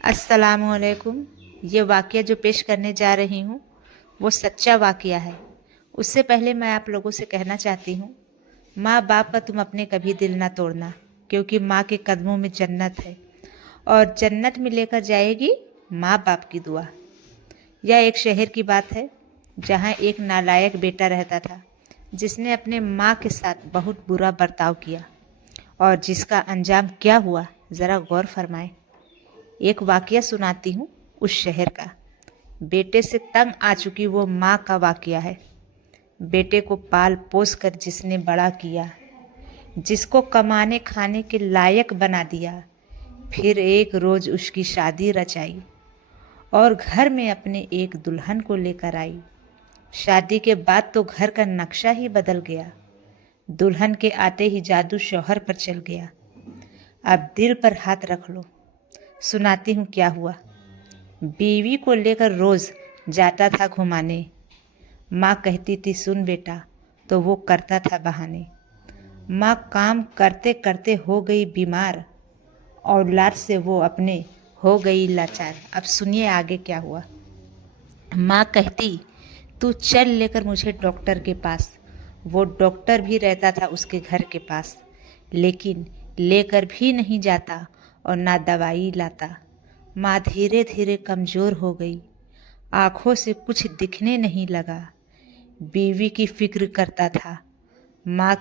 अस्सलामुअलैकुम। ये वाक़या जो पेश करने जा रही हूँ वो सच्चा वाक़या है। उससे पहले मैं आप लोगों से कहना चाहती हूँ, माँ बाप का तुम अपने कभी दिल ना तोड़ना, क्योंकि माँ के कदमों में जन्नत है और जन्नत में लेकर जाएगी माँ बाप की दुआ। यह एक शहर की बात है जहाँ एक नालायक बेटा रहता था, जिसने अपने माँ के साथ बहुत बुरा बर्ताव किया और जिसका अंजाम क्या हुआ ज़रा गौर फरमाएं। एक वाक़या सुनाती हूँ उस शहर का। बेटे से तंग आ चुकी वो माँ का वाक़या है। बेटे को पाल पोस कर जिसने बड़ा किया, जिसको कमाने खाने के लायक बना दिया, फिर एक रोज़ उसकी शादी रचाई और घर में अपने एक दुल्हन को लेकर आई। शादी के बाद तो घर का नक्शा ही बदल गया। दुल्हन के आते ही जादू शौहर पर चल गया। अब दिल पर हाथ रख लो, सुनाती हूँ क्या हुआ। बीवी को लेकर रोज़ जाता था घुमाने। माँ कहती थी सुन बेटा, तो वो करता था बहाने। माँ काम करते करते हो गई बीमार, औलाद से वो अपने हो गई लाचार। अब सुनिए आगे क्या हुआ। माँ कहती तू चल लेकर मुझे डॉक्टर के पास। वो डॉक्टर भी रहता था उसके घर के पास, लेकिन लेकर भी नहीं जाता और ना दवाई लाता। माँ धीरे धीरे कमज़ोर हो गई, आँखों से कुछ दिखने नहीं लगा। बीवी की फिक्र करता था, माँ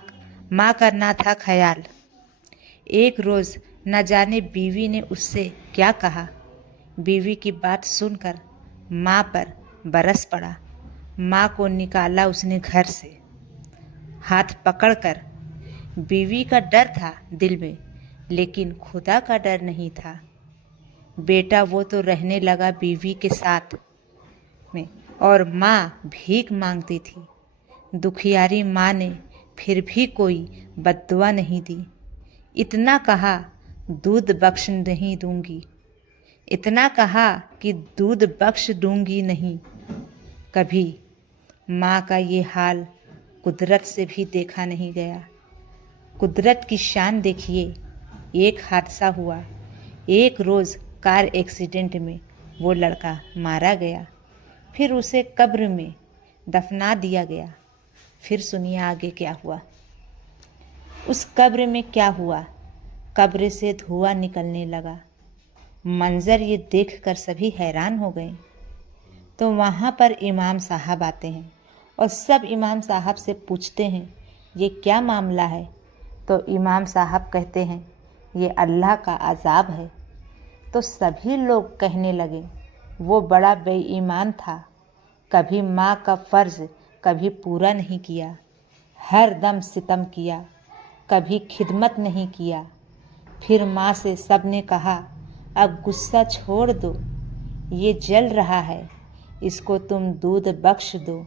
माँ का ना था ख्याल। एक रोज़ न जाने बीवी ने उससे क्या कहा। बीवी की बात सुनकर माँ पर बरस पड़ा। माँ को निकाला उसने घर से हाथ पकड़कर। बीवी का डर था दिल में, लेकिन खुदा का डर नहीं था। बेटा वो तो रहने लगा बीवी के साथ में और माँ भीख मांगती थी। दुखियारी माँ ने फिर भी कोई बद्दुआ नहीं दी। इतना कहा दूध बख्श नहीं दूंगी, इतना कहा कि दूध बख्श दूंगी नहीं कभी। माँ का ये हाल कुदरत से भी देखा नहीं गया। कुदरत की शान देखिए। एक हादसा हुआ। एक रोज़ कार एक्सीडेंट में वो लड़का मारा गया, फिर उसे कब्र में दफना दिया गया। फिर सुनिए आगे क्या हुआ। उस कब्र में क्या हुआ। कब्र से धुआं निकलने लगा। मंजर ये देखकर सभी हैरान हो गए। तो वहाँ पर इमाम साहब आते हैं और सब इमाम साहब से पूछते हैं ये क्या मामला है। तो इमाम साहब कहते हैं ये अल्लाह का अज़ाब है। तो सभी लोग कहने लगे वो बड़ा बेईमान था, कभी माँ का फ़र्ज़ कभी पूरा नहीं किया, हर दम सितम किया, कभी खिदमत नहीं किया। फिर माँ से सब ने कहा अब गुस्सा छोड़ दो, ये जल रहा है, इसको तुम दूध बख्श दो।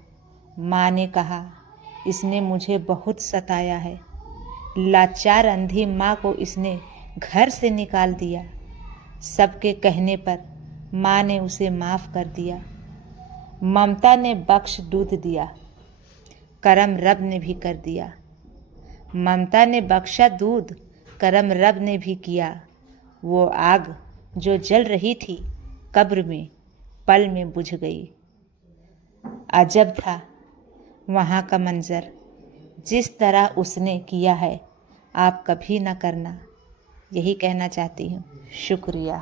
माँ ने कहा इसने मुझे बहुत सताया है। लाचार अंधी माँ को इसने घर से निकाल दिया। सबके कहने पर माँ ने उसे माफ़ कर दिया। ममता ने बख्श दूध दिया, करम रब ने भी कर दिया। ममता ने बख्शा दूध, करम रब ने भी किया। वो आग जो जल रही थी कब्र में, पल में बुझ गई। अजब था वहाँ का मंजर। जिस तरह उसने किया है आप कभी ना करना, यही कहना चाहती हूँ। शुक्रिया।